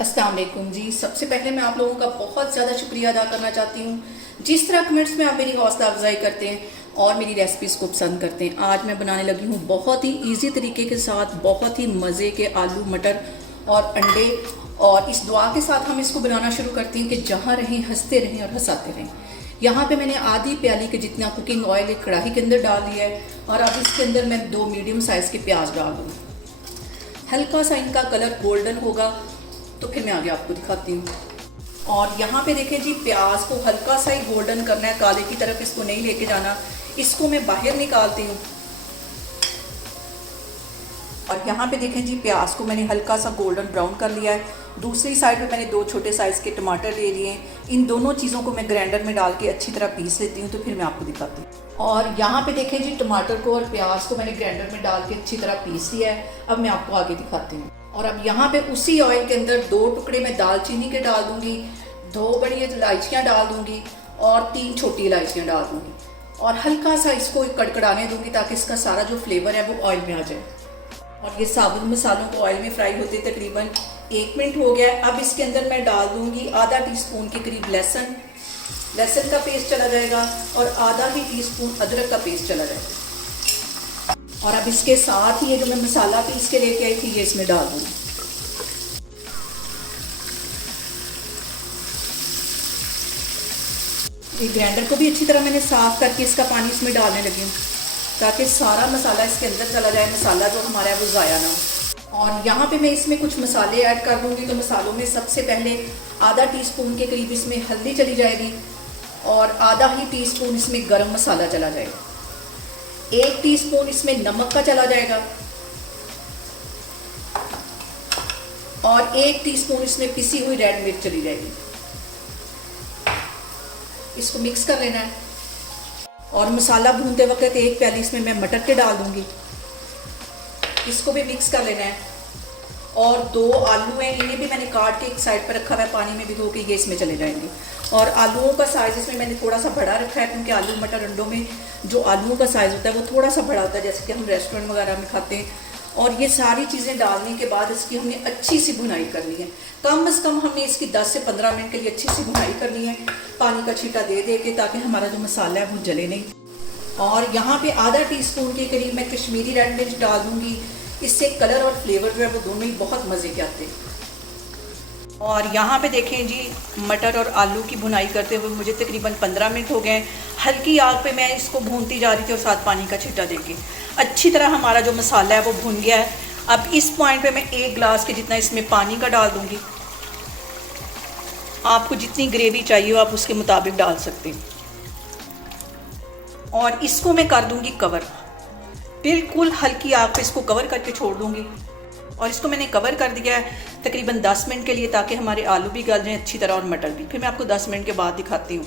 अस्सलाम वालेकुम जी। सबसे पहले मैं आप लोगों का बहुत ज़्यादा शुक्रिया अदा करना चाहती हूँ जिस तरह कमेंट्स में आप मेरी हौसला अफजाई करते हैं और मेरी रेसिपीज़ को पसंद करते हैं। आज मैं बनाने लगी हूँ बहुत ही इजी तरीके के साथ बहुत ही मज़े के आलू मटर और अंडे। और इस दुआ के साथ हम इसको बनाना शुरू करते हैं कि जहाँ रहें हंसते रहें और हंसाते रहें। यहाँ पे मैंने आधी प्याली के जितना कुकिंग ऑयल एक कढ़ाई के अंदर डाल दिया है और अब इसके अंदर मैं 2 मीडियम साइज़ के प्याज डाल दूँगी। हल्का सा इनका कलर गोल्डन होगा तो फिर मैं आगे आपको दिखाती हूँ। और यहाँ पे देखें जी, प्याज को हल्का सा ही गोल्डन करना है, काले की तरफ इसको नहीं लेके जाना। इसको मैं बाहर निकालती हूँ। और यहाँ पे देखें जी, प्याज को मैंने हल्का सा गोल्डन ब्राउन कर लिया है। दूसरी साइड पे मैंने 2 छोटे साइज़ के टमाटर ले लिए हैं। इन दोनों चीज़ों को मैं ग्राइंडर में डाल के अच्छी तरह पीस लेती हूँ, तो फिर मैं आपको दिखाती हूँ। और यहाँ पे देखें जी, टमाटर को और प्याज को मैंने ग्राइंडर में डाल के अच्छी तरह पीस लिया है। अब मैं आपको आगे दिखाती हूँ। और अब यहाँ पे उसी ऑयल के अंदर 2 टुकड़े मैं दालचीनी के डाल दूँगी, 2 बड़ी इलायचियाँ डाल दूँगी और 3 छोटी इलायचियाँ डाल दूँगी। और हल्का सा इसको कड़कड़ाने दूँगी ताकि इसका सारा जो फ्लेवर है वो ऑयल में आ जाए। और ये साबुत मसालों को ऑयल में फ्राई होते तकरीबन 1 मिनट हो गया है। अब इसके अंदर मैं डाल दूँगी आधा टीस्पून के करीब लहसुन का पेस्ट चला जाएगा और आधा ही टीस्पून अदरक का पेस्ट चला जाएगा। और अब इसके साथ ही ये जो मैं मसाला पीस के लेके आई थी ये इसमें डाल दूँगी। ये ग्राइंडर को भी अच्छी तरह मैंने साफ़ करके इसका पानी इसमें डालने लगी हूँ ताकि सारा मसाला इसके अंदर चला जाए, मसाला जो हमारा है वो ज़ाया ना हो। और यहाँ पे मैं इसमें कुछ मसाले ऐड कर दूँगी। तो मसालों में सबसे पहले आधा टीस्पून के करीब इसमें हल्दी चली जाएगी और आधा ही टीस्पून इसमें गरम मसाला चला जाएगा। 1 टीस्पून इसमें नमक का चला जाएगा और 1 टीस्पून इसमें पिसी हुई रेड मिर्च चली जाएगी। इसको मिक्स कर लेना है। और मसाला भूनते वक्त 1 प्याली इसमें मैं मटर के डाल दूंगी, इसको भी मिक्स कर लेना है। और 2 आलू हैं, इन्हें भी मैंने काट के एक साइड पर रखा हुआ है, पानी में भिगो के ये इसमें चले जाएंगे। और आलूओं का साइज़ इसमें मैंने थोड़ा सा बड़ा रखा है क्योंकि आलू मटर अंडों में जो आलूओं का साइज़ होता है वो थोड़ा सा बड़ा होता है, जैसे कि हम रेस्टोरेंट वगैरह में खाते हैं। और ये सारी चीज़ें डालने के बाद इसकी हमने अच्छी सी भुनाई करनी है। कम से कम हमने इसकी 10 से 15 मिनट के लिए अच्छी सी भुनाई करनी है, पानी का छींटा दे दे के, ताकि हमारा जो मसाला है वो जले नहीं। और यहाँ पे आधा टीस्पून के करीब मैं कश्मीरी रेड मिर्च डाल दूँगी। इससे कलर और फ्लेवर जो है वो दोनों ही बहुत मज़े के आते हैं। और यहाँ पे देखें जी, मटर और आलू की भुनाई करते हुए मुझे तकरीबन 15 मिनट हो गए। हल्की आग पे मैं इसको भूनती जा रही थी और साथ पानी का छींटा देके अच्छी तरह हमारा जो मसाला है वो भुन गया है। अब इस पॉइंट पे मैं 1 गिलास के जितना इसमें पानी का डाल दूँगी। आपको जितनी ग्रेवी चाहिए हो आप उसके मुताबिक डाल सकते हैं। और इसको मैं कर दूँगी कवर, बिल्कुल हल्की आग पे इसको कवर करके छोड़ दूँगी। और इसको मैंने कवर कर दिया है तकरीबन 10 मिनट के लिए, ताकि हमारे आलू भी गल जाएं अच्छी तरह और मटर भी। फिर मैं आपको 10 मिनट के बाद दिखाती हूँ।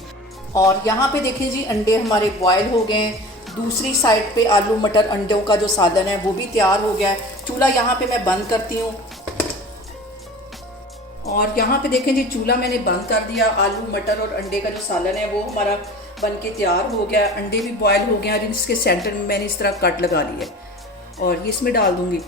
और यहाँ पे देखिए जी, अंडे हमारे बॉयल हो गए हैं। दूसरी साइड पे आलू मटर अंडों का जो सालन है वो भी तैयार हो गया है। चूल्हा यहाँ पे मैं बंद करती हूँ। और यहाँ पे देखें जी, चूल्हा मैंने बंद कर दिया। आलू मटर और अंडे का जो सालन है वो हमारा बन के तैयार हो गया। अंडे भी बॉयल हो गए और इसके सेंटर में मैंने इस तरह कट लगा लिया है और ये इसमें डाल दूँगी।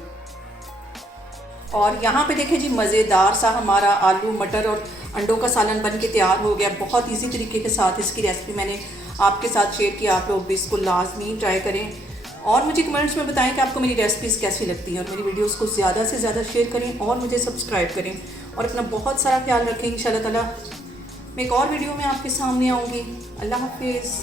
और यहाँ पे देखें जी, मज़ेदार सा हमारा आलू मटर और अंडों का सालन बन के तैयार हो गया। बहुत इजी तरीके के साथ इसकी रेसिपी मैंने आपके साथ शेयर किया। आप लोग भी इसको लाजमी ट्राई करें और मुझे कमेंट्स में बताएं कि आपको मेरी रेसिपीज़ कैसी लगती हैं। और मेरी वीडियोस को ज़्यादा से ज़्यादा शेयर करें और मुझे सब्सक्राइब करें और अपना बहुत सारा ख्याल रखें। इंशाल्लाह ताला मैं एक और वीडियो में आपके सामने आऊँगी। अल्लाह हाफिज़।